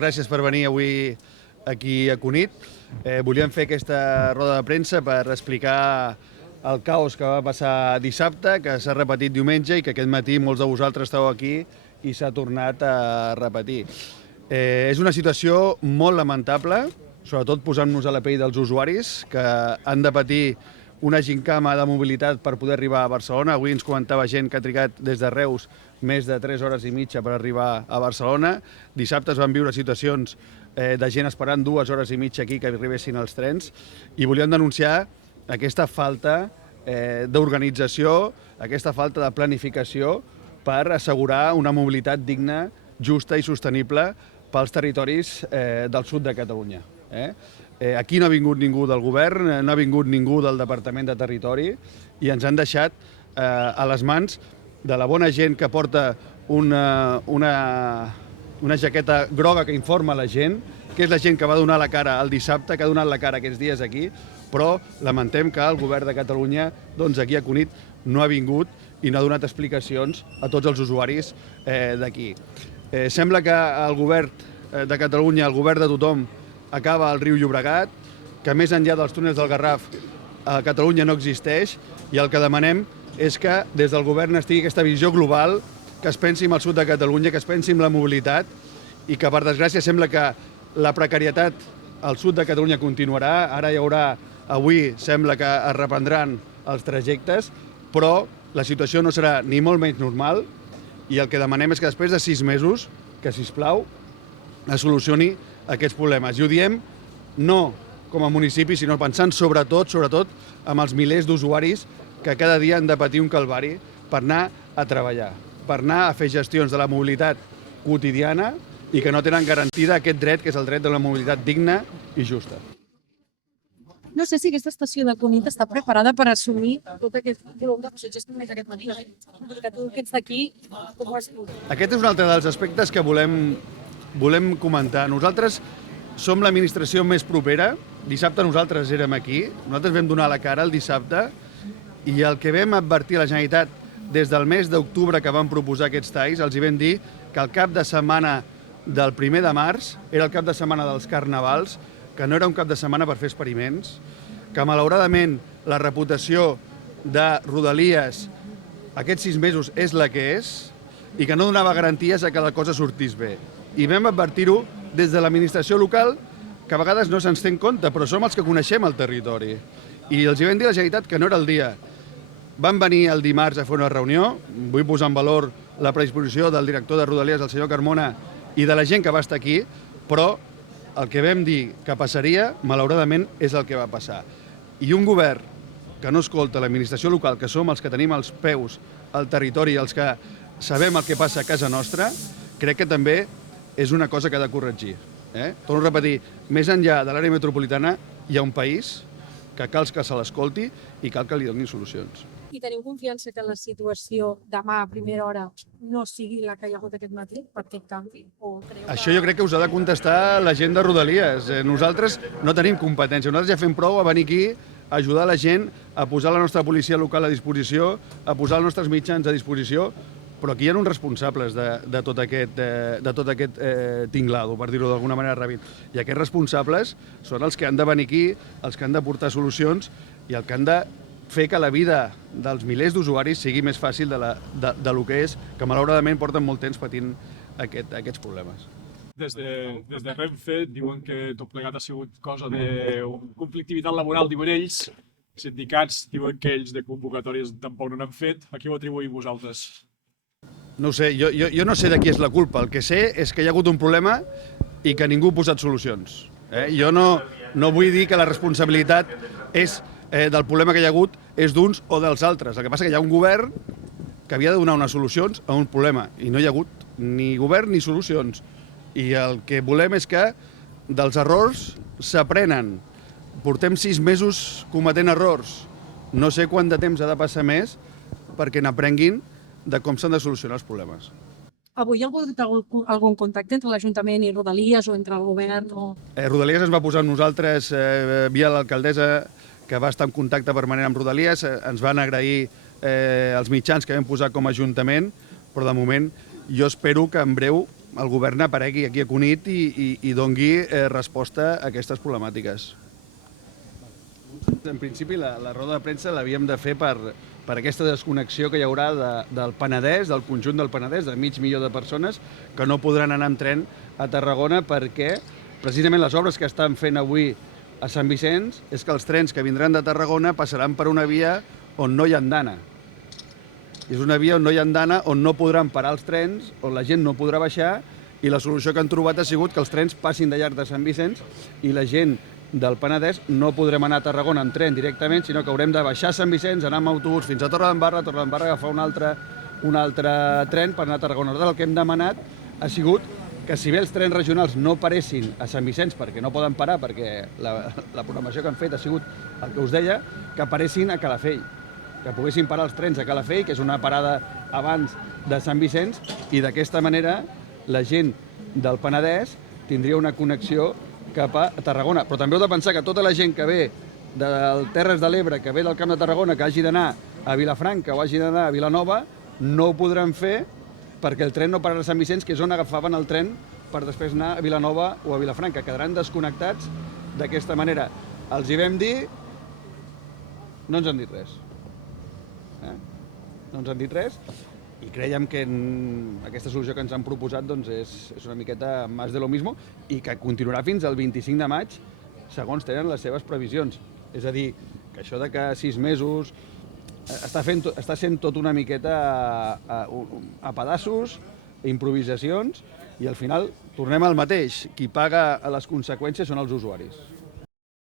Gràcies per venir avui aquí a Cunit. Volíem fer aquesta roda de premsa per explicar el caos que va passar dissabte, que s'ha repetit diumenge i que aquest matí molts de vosaltres esteu aquí i s'ha tornat a repetir. És una situació molt lamentable, sobretot posant-nos a la pell dels usuaris, que han de patir una gincama de mobilitat per poder arribar a Barcelona. Avui ens comentava gent que ha trigat des de Reus més de 3 hores i mitja per arribar a Barcelona. Dissabte es van viure situacions de gent esperant 2 hores i mitja aquí que arribessin els trens i volíem denunciar aquesta falta d'organització, aquesta falta de planificació per assegurar una mobilitat digna, justa i sostenible pels territoris del sud de Catalunya. Aquí no ha vingut ningú del govern, no ha vingut ningú del Departament de Territori i ens han deixat a les mans de la bona gent que porta una jaqueta groga que informa la gent, que és la gent que va donar la cara el dissabte, que ha donat la cara aquests dies aquí, però lamentem que el govern de Catalunya aquí a Cunit no ha vingut i no ha donat explicacions a tots els usuaris d'aquí. Sembla que el govern de Catalunya, el govern de tothom, acaba al riu Llobregat, que més enllà dels túnels del Garraf a Catalunya no existeix i el que demanem és que des del govern estigui aquesta visió global, que es pensi en el sud de Catalunya, que es pensi en la mobilitat i que, per desgràcia, sembla que la precarietat al sud de Catalunya continuarà. Ara hi haurà, avui sembla que es reprendran els trajectes, però la situació no serà ni molt menys normal i el que demanem és que després de 6 mesos, que, sisplau, es solucioni aquests problemes. I ho diem no com a municipi, sinó pensant sobretot en els milers d'usuaris que cada dia han de patir un calvari per anar a treballar, per anar a fer gestions de la mobilitat quotidiana i que no tenen garantida aquest dret, que és el dret de la mobilitat digna i justa. No sé si aquesta estació de Cunit està preparada per assumir tot aquest volum de passatgers que aquest matí. Que tu que ets d'aquí, com ho has vist? Aquest és un altre dels aspectes que volem comentar. Nosaltres som l'administració més propera. Dissabte nosaltres érem aquí. Nosaltres vam donar la cara el dissabte i el que vam advertir a la Generalitat des del mes d'octubre que van proposar aquests talls, els hi vam dir que el cap de setmana del 1 de març era el cap de setmana dels carnavals, que no era un cap de setmana per fer experiments, que malauradament la reputació de Rodalies aquests 6 mesos és la que és i que no donava garanties a que la cosa sortís bé. I vam advertir-ho des de l'administració local, que a vegades no se'ns té en compte, però som els que coneixem el territori. I els hi vam dir a la Generalitat que no era el dia. Van venir el dimarts a fer una reunió, vull posar en valor la predisposició del director de Rodalies, el senyor Carmona, i de la gent que va estar aquí, però el que vam dir que passaria, malauradament, és el que va passar. I un govern que no escolta l'administració local, que som els que tenim els peus al territori, els que sabem el que passa a casa nostra, crec que també és una cosa que ha de corregir. Torno a repetir, més enllà de l'àrea metropolitana hi ha un país que cal que se l'escolti i cal que li donin solucions. I teniu confiança que la situació demà a primera hora no sigui la que hi ha hagut aquest matí per aquest canvi? Això jo crec que us ha de contestar la gent de Rodalies. Nosaltres no tenim competència, nosaltres ja fem prou a venir aquí a ajudar la gent, a posar la nostra policia local a disposició, a posar els nostres mitjans a disposició, però aquí hi ha uns responsables de tot aquest tinglado, per dir-ho d'alguna manera ràpid. I aquests responsables són els que han de venir aquí, els que han de portar solucions i el que han de fer que la vida dels milers d'usuaris sigui més fàcil de lo que és, que malauradament porten molt temps patint aquests problemes. Des de Renfe diuen que tot plegat ha sigut cosa de conflictivitat laboral, diuen ells. Sindicats diuen que ells de convocatòries tampoc no n'han fet. A qui ho atribuïu vosaltres? No ho sé, jo no sé de qui és la culpa. El que sé és que hi ha hagut un problema i que ningú ha posat solucions. Jo no vull dir que la responsabilitat del problema que hi ha hagut és d'uns o dels altres. El que passa és que hi ha un govern que havia de donar unes solucions a un problema i no hi ha hagut ni govern ni solucions. I el que volem és que dels errors s'aprenen. Portem 6 mesos cometent errors. No sé quant de temps ha de passar més perquè n'aprenguin de com s'han de solucionar els problemes. Avui hi ha hagut algun contacte entre l'Ajuntament i Rodalies o entre el govern? Rodalies ens va posar amb nosaltres via l'alcaldessa, que va estar en contacte permanent amb Rodalies. Ens van agrair els mitjans que vam posar com a Ajuntament, però de moment jo espero que en breu el govern aparegui aquí a Cunit i dongui resposta a aquestes problemàtiques. En principi, la roda de premsa l'havíem de fer per aquesta desconnexió que hi haurà del Penedès, del conjunt del Penedès, de 500.000 de persones que no podran anar amb tren a Tarragona perquè precisament les obres que estan fent avui a Sant Vicenç és que els trens que vindran de Tarragona passaran per una via on no hi ha andana. És una via on no hi ha andana, on no podran parar els trens, on la gent no podrà baixar, i la solució que han trobat ha sigut que els trens passin de llarg de Sant Vicenç i la gent del Penedès no podrem anar a Tarragona amb tren directament, sinó que haurem de baixar a Sant Vicenç, anar amb autobús fins a Torredembarra, agafar un altre tren per anar a Tarragona. El que hem demanat ha sigut que si bé els trens regionals no paressin a Sant Vicenç perquè no poden parar, perquè la programació que han fet ha sigut el que us deia, que paressin a Calafell, que poguessin parar els trens a Calafell, que és una parada abans de Sant Vicenç, i d'aquesta manera la gent del Penedès tindria una connexió cap a Tarragona. Però també heu de pensar que tota la gent que ve del Terres de l'Ebre, que ve del Camp de Tarragona, que hagi d'anar a Vilafranca o hagi d'anar a Vilanova, no ho podran fer perquè el tren no pararà a Sant Vicenç, que és on agafaven el tren per després anar a Vilanova o a Vilafranca. Quedaran desconnectats d'aquesta manera. Els hi vam dir, no ens han dit res. No ens han dit res i creiem que aquesta solució que ens han proposat doncs, és una miqueta més de lo mismo i que continuarà fins al 25 de maig segons tenen les seves previsions. És a dir, que això de que 6 mesos està sent tot una miqueta a pedaços, improvisacions, i al final tornem al mateix. Qui paga les conseqüències són els usuaris.